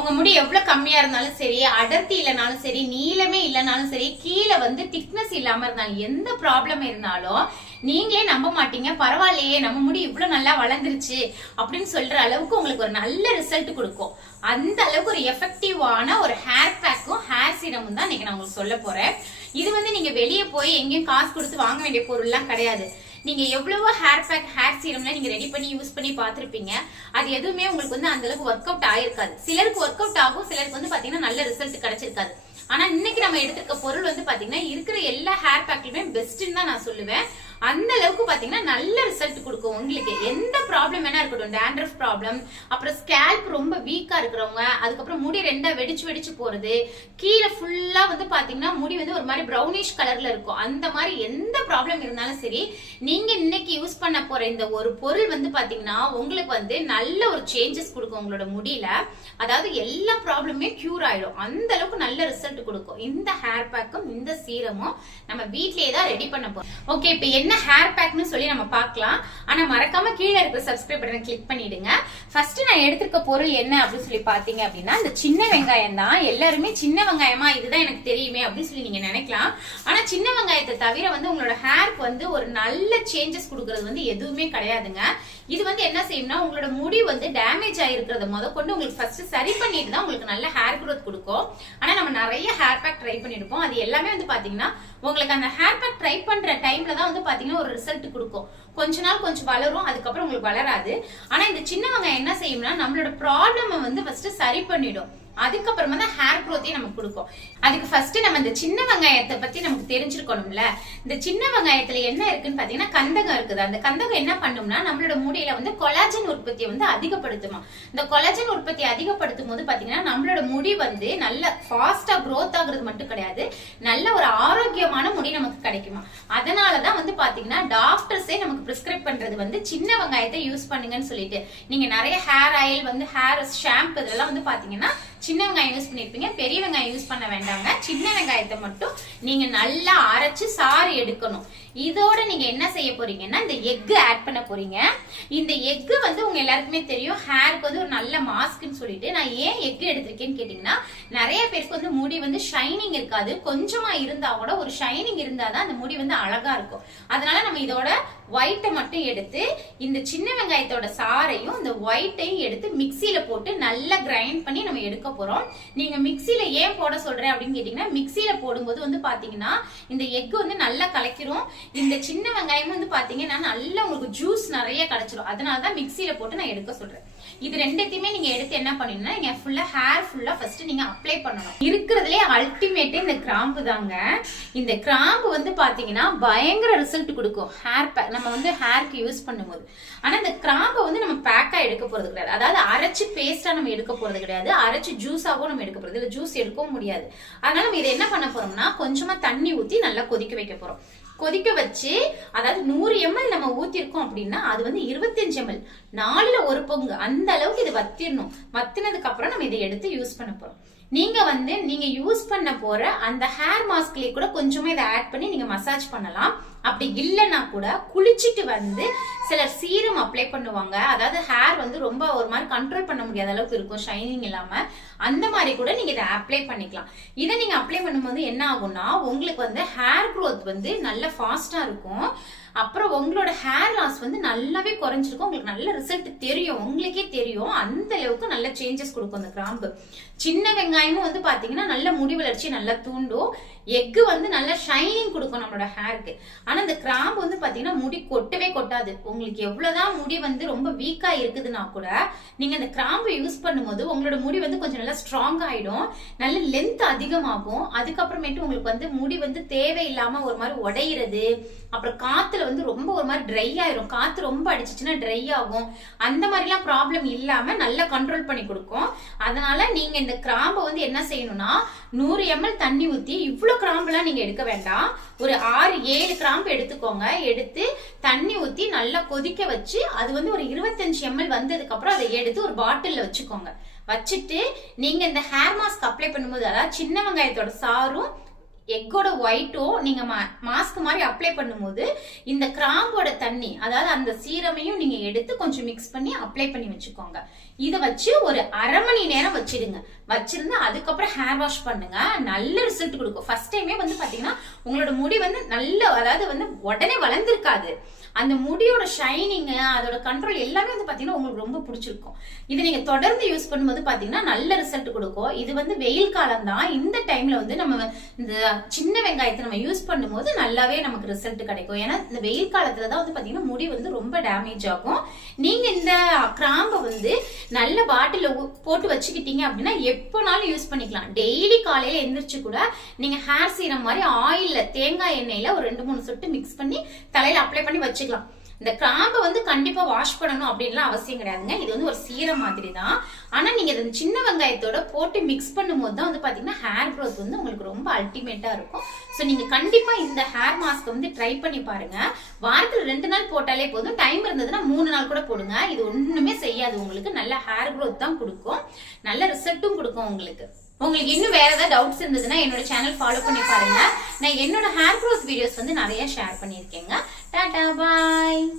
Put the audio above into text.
உங்க முடி எவ்வளவு கம்மியா இருந்தாலும் சரி அடர்த்தி இல்லைனாலும் சரி நீளமே இல்லைனாலும் சரி கீழே வந்து திக்னஸ் இல்லாம இருந்தாலும் எந்த ப்ராப்ளம் இருந்தாலும் நீங்களே நம்ப மாட்டீங்க. பரவாயில்லையே நம்ம முடி இவ்வளவு நல்லா வளர்ந்துருச்சு அப்படின்னு சொல்ற அளவுக்கு உங்களுக்கு ஒரு நல்ல ரிசல்ட் கொடுக்கும். அந்த அளவுக்கு ஒரு எஃபெக்டிவான ஒரு ஹேர் பேக்கும் ஹேர் சீரமும் தான் இன்னைக்கு நான் உங்களுக்கு சொல்ல போறேன். இது வந்து நீங்க வெளியே போய் எங்கேயும் காசு கொடுத்து வாங்க வேண்டிய பொருள்லாம் கிடையாது. நீங்க எவ்வளவோ ஹேர் பேக் ஹேர் சீரம்லாம் நீங்க ரெடி பண்ணி யூஸ் பண்ணி பார்த்துருப்பீங்க. அது எதுவுமே உங்களுக்கு வந்து அந்த அளவுக்கு ஒர்க் அவுட் ஆயிருக்காது. சிலருக்கு ஒர்க் அவுட் ஆகும் சிலருக்கு வந்து பாத்தீங்கன்னா நல்ல ரிசல்ட் கிடைச்சிருக்காது. ஆனா இன்னைக்கு நம்ம எடுத்திருக்க பொருள் வந்து பாத்தீங்கன்னா இருக்கிற எல்லா ஹேர் பேக்லயுமே பெஸ்ட்னு தான் நான் சொல்லுவேன். அந்த அளவுக்கு பாத்தீங்கன்னா நல்ல ரிசல்ட் கொடுக்கும் உங்களுக்கு. எந்த ப்ராப்ளம் வேணா இருக்கட்டும் டேண்ட்ரஃப் ப்ராப்ளம் அப்புறம் ஸ்கேல்ப் ரொம்ப வீக்கா இருக்கிறவங்க அதுக்கப்புறம் முடி ரெண்டா வெடிச்சு வெடிச்சு போறது கீழே ஃபுல்லா வந்து பாத்தீங்கன்னா முடி வந்து ஒரு மாதிரி ப்ரௌனிஷ் கலர்ல இருக்கும். அந்த மாதிரி எந்த ப்ராப்ளம் இருந்தாலும் சரி நீங்க இன்னைக்கு யூஸ் பண்ண போற இந்த ஒரு பொருள் வந்து பாத்தீங்கன்னா உங்களுக்கு வந்து நல்ல ஒரு சேஞ்சஸ் கொடுக்கும் உங்களோட முடியில. அதாவது எல்லா ப்ராப்ளமே கியூர் ஆயிடும். அந்த அளவுக்கு நல்ல ரிசல்ட் கொடுக்கும். இந்த ஹேர் பேக்கும் இந்த சீரமும் நம்ம வீட்லயே தான் ரெடி பண்ண போறோம். ஓகே இப்போ என்ன ஹேர் பேக்னு சொல்லி நம்ம பார்க்கலாம். ஆனா மறக்காம கீழே இருக்கிற சப்ஸ்கிரைப் பட்டனை கிளிக் பண்ணிடுங்க. ஃபர்ஸ்ட் நான் எடுத்திருக்க பொருள் என்ன அப்படின்னு சொல்லி பாத்தீங்க அப்படின்னா இந்த சின்ன வெங்காயம் தான். எல்லாருமே சின்ன வெங்காயமா இதுதான் எனக்கு தெரியுமே அப்படின்னு சொல்லி நீங்க நினைக்கலாம். ஆனா சின்ன வெங்காயத்தை தவிர வந்து உங்களோட ஹேருக்கு வந்து ஒரு நல்ல சேஞ்சஸ் கொடுக்கறது வந்து எதுவுமே கிடையாதுங்க. இது வந்து என்ன செய்யும்னா உங்களோட முடி வந்து டேமேஜ் ஆயிருக்கிறத முத கொண்டு உங்களுக்கு ஃபர்ஸ்ட் சரி பண்ணிட்டு தான் உங்களுக்கு நல்ல ஹேர் க்ரோத் கொடுக்கும். ஆனா நம்ம நிறைய ஹேர் பேக் ட்ரை பண்ணிருப்போம். அது எல்லாமே வந்து பாத்தீங்கன்னா உங்களுக்கு அந்த ஹேர் பேக் ட்ரை பண்ற டைம்ல தான் வந்து பார்த்தீங்கன்னா ஒரு ரிசல்ட் கொடுக்கும். கொஞ்ச நாள் கொஞ்சம் வளரும் அதுக்கப்புறம் உங்களுக்கு வளராது. ஆனா இந்த சின்ன வெங்காயம் என்ன செய்யும்னா நம்மளோட ப்ராப்ளம் வந்து ஃபர்ஸ்ட் சரி பண்ணிடும். அதுக்கப்புறமா தான் ஹேர் க்ரோத்தையும் நமக்கு கொடுக்கும். அதுக்கு ஃபர்ஸ்ட் நம்ம இந்த சின்ன வெங்காயத்தை பத்தி நமக்கு தெரிஞ்சிருக்கணும்ல. இந்த சின்ன வெங்காயத்துல என்ன இருக்குன்னு பாத்தீங்கன்னா கந்தகம் இருக்குது. அந்த கந்தகம் என்ன பண்ணும்னா நம்மளோட முடியில வந்து கொலாஜன் உற்பத்தியை வந்து அதிகப்படுத்துமா. இந்த கொலாஜன் உற்பத்தி அதிகப்படுத்தும் போது பாத்தீங்கன்னா நம்மளோட முடி வந்து நல்ல ஃபாஸ்டா க்ரோத் ஆகுறது மட்டும் கிடையாது. நல்ல ஒரு ஆரோக்கியமான முடி நமக்கு கிடைக்குமா. அதனாலதான் வந்து பாத்தீங்கன்னா டாக்டர்ஸே நமக்கு பிரிஸ்கிரைப் பண்றது வந்து சின்ன வெங்காயத்தை யூஸ் பண்ணுங்கன்னு சொல்லிட்டு. நீங்க நிறைய ஹேர் ஆயில் வந்து ஹேர் ஷாம்பு இதெல்லாம் வந்து பாத்தீங்கன்னா சின்ன வெங்காயம் யூஸ் பண்ணிருப்பீங்க பெரிய வெங்காயம் யூஸ் பண்ண வேண்டாங்க. சின்ன வெங்காயத்தை மட்டும் நீங்க நல்லா அரைச்சு சாறு எடுக்கணும். இதோட நீங்க என்ன செய்ய போறீங்கன்னா இந்த எக் ஆட் பண்ண போறீங்க. இந்த எக் வந்து உங்க எல்லாருக்குமே தெரியும். ஹேருக்கு வந்து ஒரு நல்ல மாஸ்க்னு சொல்லிட்டு நான் ஏன் எக் எடுத்திருக்கேன்னு கேட்டீங்கன்னா நிறைய பேருக்கு வந்து முடி வந்து ஷைனிங் இருக்காது. கொஞ்சமா இருந்தா கூட ஒரு ஷைனிங் இருந்தாதான் அந்த முடி வந்து அழகா இருக்கும். அதனால நம்ம இதோட ஒயிட்டை மட்டும் எடுத்து இந்த சின்ன வெங்காயத்தோட சாறையும் இந்த ஒயிட்டையும் எடுத்து மிக்சியில போட்டு நல்லா கிரைண்ட் பண்ணி நம்ம எடுக்க போறோம். நீங்க மிக்சியில ஏன் போட சொல்றேன் அப்படின்னு கேட்டீங்கன்னா மிக்சியில போடும்போது வந்து பார்த்தீங்கன்னா இந்த எக் வந்து நல்லா கலக்கிறோம் இந்த சின்ன வெங்காயமும் வந்து பாத்தீங்கன்னா நல்லா உங்களுக்கு ஜூஸ் நிறைய கிடைச்சிரும். அதனால தான் மிக்சியில போட்டு நான் எடுக்க சொல்றேன். இது ரெண்டுத்தையுமே நீங்க எடுத்து என்ன பண்ணீங்கன்னா நீங்க ஃபுல்லா ஹேர் ஃபுல்லா ஃபர்ஸ்ட் நீங்க அப்ளை பண்ணணும். இருக்கிறதுலே அல்டிமேட் இந்த கிராம்பு தாங்க. இந்த கிராம்பு வந்து பாத்தீங்கன்னா பயங்கர ரிசல்ட் கொடுக்கும். ஹேர் பேக் நம்ம வந்து ஹேர்க்கு யூஸ் பண்ணும்போது. ஆனா இந்த கிராம்பை வந்து நம்ம பேக்கா எடுக்க போறது கிடையாது. அதாவது அரைச்சு பேஸ்டா நம்ம எடுக்க போறது கிடையாது. அரைச்சு ஜூஸாவும் நம்ம எடுக்க போறது இல்ல. ஜூஸ் எடுக்கவும் முடியாது. அதனால நம்ம இதை என்ன பண்ண போறோம்னா கொஞ்சமா தண்ணி ஊத்தி நல்லா கொதிக்க வைக்க போறோம். கொதிக்க வச்சு அதாவது நூறு எம்எல் நம்ம ஊத்திருக்கோம் அப்படின்னா அது வந்து இருபத்தஞ்சு எம்எல் நாலுல ஒரு பங்கு. அந்த அளவுக்கு இது வத்திரணும். வத்தினதுக்கு அப்புறம் நம்ம இதை எடுத்து யூஸ் பண்ண போறோம். நீங்க வந்து நீங்க யூஸ் பண்ண போற அந்த ஹேர் மாஸ்க்லயே கூட கொஞ்சமா இதை ஆட் பண்ணி நீங்க மசாஜ் பண்ணலாம். அப்படி இல்லைன்னா கூட குளிச்சுட்டு வந்து சிலர் சீரம் அப்ளை பண்ணுவாங்க. அதாவது ஹேர் வந்து ரொம்ப ஒரு மாதிரி கண்ட்ரோல் பண்ண முடியாத அளவுக்கு இருக்கும் ஷைனிங் இல்லாம. அந்த மாதிரி கூட நீங்க இதை அப்ளை பண்ணிக்கலாம். இதை நீங்க அப்ளை பண்ணும்போது என்ன ஆகும்னா உங்களுக்கு வந்து ஹேர் க்ரோத் வந்து நல்ல ஃபாஸ்டா இருக்கும். அப்புறம் உங்களோட ஹேர் லாஸ் வந்து நல்லாவே குறைஞ்சிருக்கும். உங்களுக்கு நல்ல ரிசல்ட் தெரியும். உங்களுக்கே தெரியும். அந்த அளவுக்கு நல்ல சேஞ்சஸ் கொடுக்கும் அந்த கிராம்பு. சின்ன வெங்காயமும் வந்து பாத்தீங்கன்னா நல்ல முடி வளர்ச்சி நல்லா தூண்டும். எக்கு வந்து நல்ல ஷைனிங் கொடுக்கும் நம்மளோட ஹேருக்கு ஆனா இந்த கிராம்பு வந்து பாத்தீங்கன்னா முடி கொட்டவே கொட்டாது. உங்களுக்கு எவ்வளவுதான் முடி வந்து ரொம்ப வீக்கா இருக்குதுன்னா கூட நீங்க இந்த கிராம்பு யூஸ் பண்ணும்போது உங்களோட முடி வந்து கொஞ்சம் நல்லா ஸ்ட்ராங் ஆயிடும். நல்ல லென்த் அதிகமாகும். அதுக்கப்புறமேட்டு உங்களுக்கு வந்து முடி வந்து தேவையில்லாம ஒரு மாதிரி உடையிறது அப்புறம் காத்துல வந்து ரொம்ப ஒரு மாதிரி ட்ரை ஆயிரும். காத்து ரொம்ப அடிச்சிச்சுன்னா ட்ரை ஆகும். அந்த மாதிரிலாம் ப்ராப்ளம் இல்லாம நல்லா கண்ட்ரோல் பண்ணி கொடுக்கும். அதனால நீங்க இந்த கிராம்பை வந்து என்ன செய்யணும்னா நூறு எம்எல் தண்ணி ஊத்தி இவ்வளவு கிராம்புலாம் நீங்க எடுக்க வேண்டாம். ஒரு ஆறு ஏழு கிராம்பு எடுத்துக்கோங்க. எடுத்து தண்ணி ஊத்தி நல்லா கொதிக்க வச்சு அது வந்து ஒரு இருபத்தஞ்சு எம்எல் வந்ததுக்கப்புறம் அதை எடுத்து ஒரு பாட்டிலில் வச்சுக்கோங்க. வச்சுட்டு நீங்க இந்த ஹேர் மாஸ்க் அப்ளை பண்ணும்போது அதாவது சின்ன வெங்காயத்தோட சாரும் எக்கோட ஒயிட்டும் நீங்க மாஸ்க் மாதிரி அப்ளை பண்ணும்போது இந்த கிராம்போட தண்ணி அதாவது அந்த சீரமையும் நீங்க எடுத்து கொஞ்சம் மிக்ஸ் பண்ணி அப்ளை பண்ணி வச்சுக்கோங்க. இதை வச்சு ஒரு அரை மணி நேரம் வச்சிடுங்க. வச்சிருந்து அதுக்கப்புறம் ஹேர் வாஷ் பண்ணுங்க. நல்ல ரிசல்ட் கொடுக்கும். ஃபர்ஸ்ட் டைமே வந்து பாத்தீங்கன்னா உங்களோட முடி வந்து நல்ல அதாவது வந்து உடனே வளர்ந்துருக்காது. அந்த முடியோட ஷைனிங்கு அதோட கண்ட்ரோல் எல்லாமே வந்து பாத்தீங்கன்னா உங்களுக்கு ரொம்ப பிடிச்சிருக்கும். இது நீங்க தொடர்ந்து யூஸ் பண்ணும்போது பாத்தீங்கன்னா நல்ல ரிசல்ட் கொடுக்கும். இது வந்து வெயில் காலம் தான் இந்த டைம்ல வந்து நம்ம இந்த சின்ன வெங்காயத்தை நம்ம யூஸ் பண்ணும்போது நல்லாவே நமக்கு ரிசல்ட் கிடைக்கும். ஏன்னா இந்த வெயில் காலத்துல தான் வந்து பாத்தீங்கன்னா முடி வந்து ரொம்ப டேமேஜ் ஆகும். நீங்க இந்த கிராம்பை வந்து நல்ல பாட்டில போட்டு வச்சுக்கிட்டீங்க அப்படின்னா எப்போனாலும் யூஸ் பண்ணிக்கலாம். டெய்லி காலையில எந்திரிச்சு கூட நீங்க ஹேர் சீரம் மாதிரி ஆயில்ல தேங்காய் எண்ணெயில ஒரு ரெண்டு மூணு சொட்டு மிக்ஸ் பண்ணி தலையில அப்ளை பண்ணி வச்சுக்கலாம். இந்த கிராம்பை வந்து கண்டிப்பா வாஷ் பண்ணணும் அப்படின்லாம் அவசியம் கிடையாதுங்க. இது வந்து ஒரு சீரம் மாதிரி தான் ஆனா நீங்க இந்த சின்ன வெங்காயத்தோட போட்டு மிக்ஸ் பண்ணும்போது தான் வந்து பாத்தீங்கன்னா ஹேர் க்ரோத் வந்து உங்களுக்கு ரொம்ப அல்டிமேட்டா இருக்கும். ஸோ நீங்க கண்டிப்பா இந்த ஹேர் மாஸ்க் வந்து ட்ரை பண்ணி பாருங்க. வாரத்தில் ரெண்டு நாள் போட்டாலே போதும். டைம் இருந்ததுன்னா மூணு நாள் கூட போடுங்க. இது ஒண்ணுமே செய்யாது. உங்களுக்கு நல்ல ஹேர் க்ரோத் தான் கொடுக்கும். நல்ல ரிசல்ட்டும் கொடுக்கும் உங்களுக்கு. உங்களுக்கு இன்னும் வேற ஏதாவது டவுட்ஸ் இருந்ததுன்னா என்னோட சேனல் ஃபாலோ பண்ணி பாருங்க. நான் என்னோட ஹேர் க்ரோத் வீடியோஸ் வந்து நிறைய ஷேர் பண்ணியிருக்கேங்க. டாடா பாய்